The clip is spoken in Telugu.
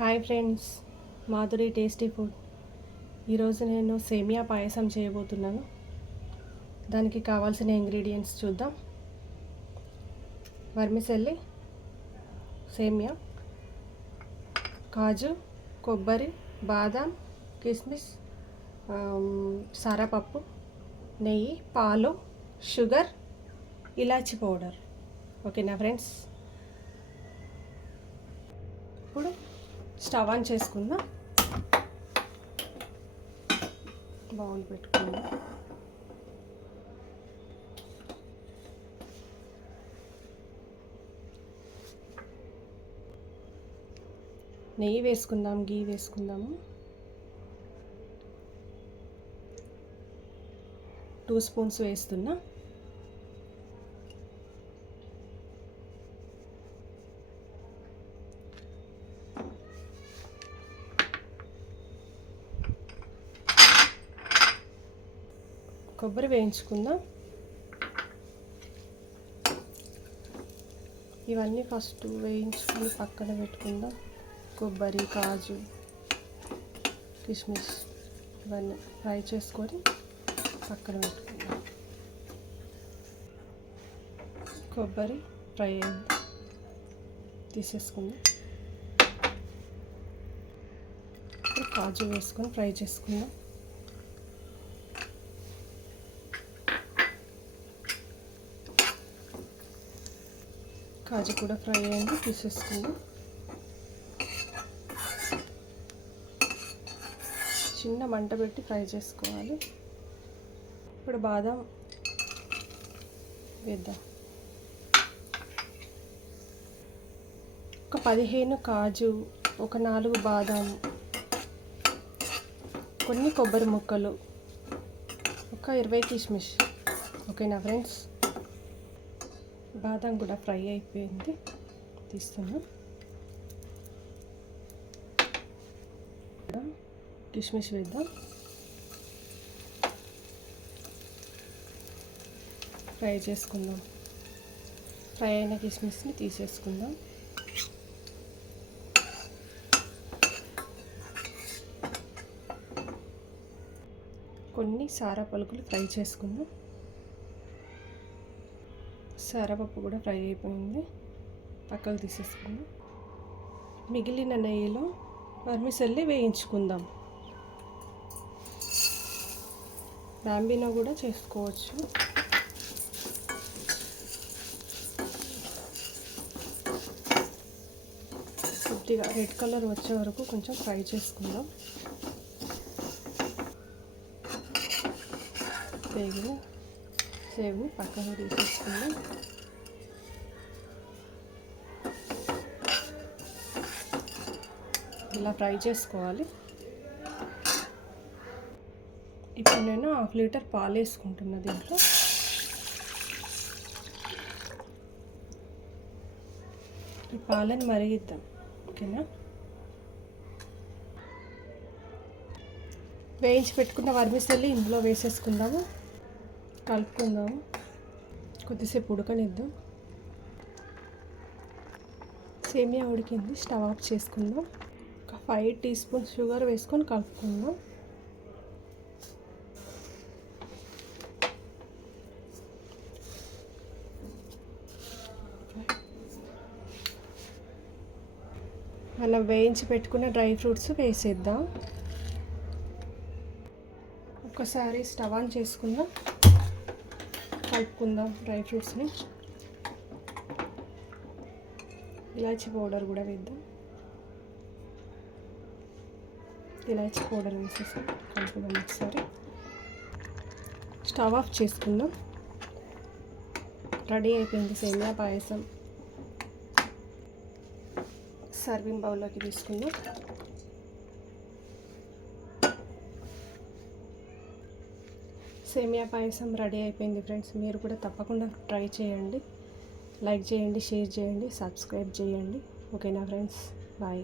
Hi friends Madhuri tasty food. ఈరోజు నేను సేమియా పాయసం చేయబోతున్నాను. దానికి కావాల్సిన ఇంగ్రీడియంట్స్ చూద్దాం. వర్మిసెల్లి సేమియా కాజు కొబ్బరి బాదాం కిస్మిస్ సారపప్పు సారాపప్పు నెయ్యి పాలు షుగర్ ఇలాచి పౌడర్. ఓకేనా ఫ్రెండ్స్? ఇప్పుడు స్టవ్ ఆన్ చేసుకుందాం. బౌల్ పెట్టుకుందాం. నెయ్యి వేసుకుందాం గీ వేసుకుందాము. టూ స్పూన్స్ వేస్తున్నా. కొబ్బరి వేయించుకుందాం. ఇవన్నీ ఫస్ట్ వేయించుకుని పక్కన పెట్టుకుందాం. కొబ్బరి కాజు కిస్మిస్ ఇవన్నీ ఫ్రై చేసుకొని పక్కన పెట్టుకుందాం. కొబ్బరి ఫ్రై అయింది. తీసేసుకుందాం. కాజు వేసుకొని ఫ్రై చేసుకుందాం. కాజు కూడా ఫ్రై అయింది తీసేసుకుందాం. చిన్న మంట పెట్టి ఫ్రై చేసుకోవాలి. ఇప్పుడు బాదం వేద్దాం. ఒక పదిహేను కాజు ఒక నాలుగు బాదం కొన్ని కొబ్బరి ముక్కలు ఒక ఇరవై కిస్మిస్. ఓకేనా ఫ్రెండ్స్? బాదం కూడా ఫ్రై అయిపోయింది. తీస్తున్నా. కిస్మిస్ వేద్దాం. ఫ్రై చేసుకుందాం. ఫ్రై అయిన కిస్మిస్ని తీసేసుకుందాం. కొన్ని సారా పలుకులు ఫ్రై చేసుకుందాం. సారపప్పు కూడా ఫ్రై అయిపోయింది. పక్కకు తీసేసుకుందాం. మిగిలిన నెయ్యిలో వర్మిసల్లి వేయించుకుందాం. బాంబినో కూడా చేసుకోవచ్చు. కొద్దిగా రెడ్ కలర్ వచ్చే వరకు కొంచెం ఫ్రై చేసుకుందాం. వేగిన సేవు పక్కన తీసేసుకుందాం ఇలా ఫ్రై చేసుకోవాలి. ఇప్పుడు నేను హాఫ్ లీటర్ పాలు వేసుకుంటున్నా దీంట్లో. ఈ పాలని మరిగిద్దాం ఓకేనా? వేయించి పెట్టుకున్న వర్మిసెల్లి ఇందులో వేసేసుకుందాము. కలుపుకుందాం. కొద్దిసేపు ఉడకనిద్దాం. సేమియా ఉడికింది. స్టవ్ ఆఫ్ చేసుకుందాం. ఒక ఫైవ్ టీ స్పూన్ షుగర్ వేసుకొని కలుపుకుందాం. మనం వేయించి పెట్టుకున్న డ్రై ఫ్రూట్స్ వేసేద్దాం. ఒకసారి స్టవ్ ఆన్ చేసుకుందాం. కలుపుకుందాం డ్రై ఫ్రూట్స్ని. ఇలాచి పౌడర్ కూడా వేద్దాం. ఇలాచి పౌడర్ వేసేసి కలుపుదాం ఒకసారి. స్టవ్ ఆఫ్ చేసుకుందాం. రెడీ అయిపోయింది సేమియా పాయసం. సర్వింగ్ బౌల్లోకి తీసుకుందాం. సేమియా పాయసం రెడీ అయిపోయింది ఫ్రెండ్స్. మీరు కూడా తప్పకుండా ట్రై చేయండి. లైక్ చేయండి షేర్ చేయండి సబ్స్క్రైబ్ చేయండి. ఓకేనా ఫ్రెండ్స్? బాయ్.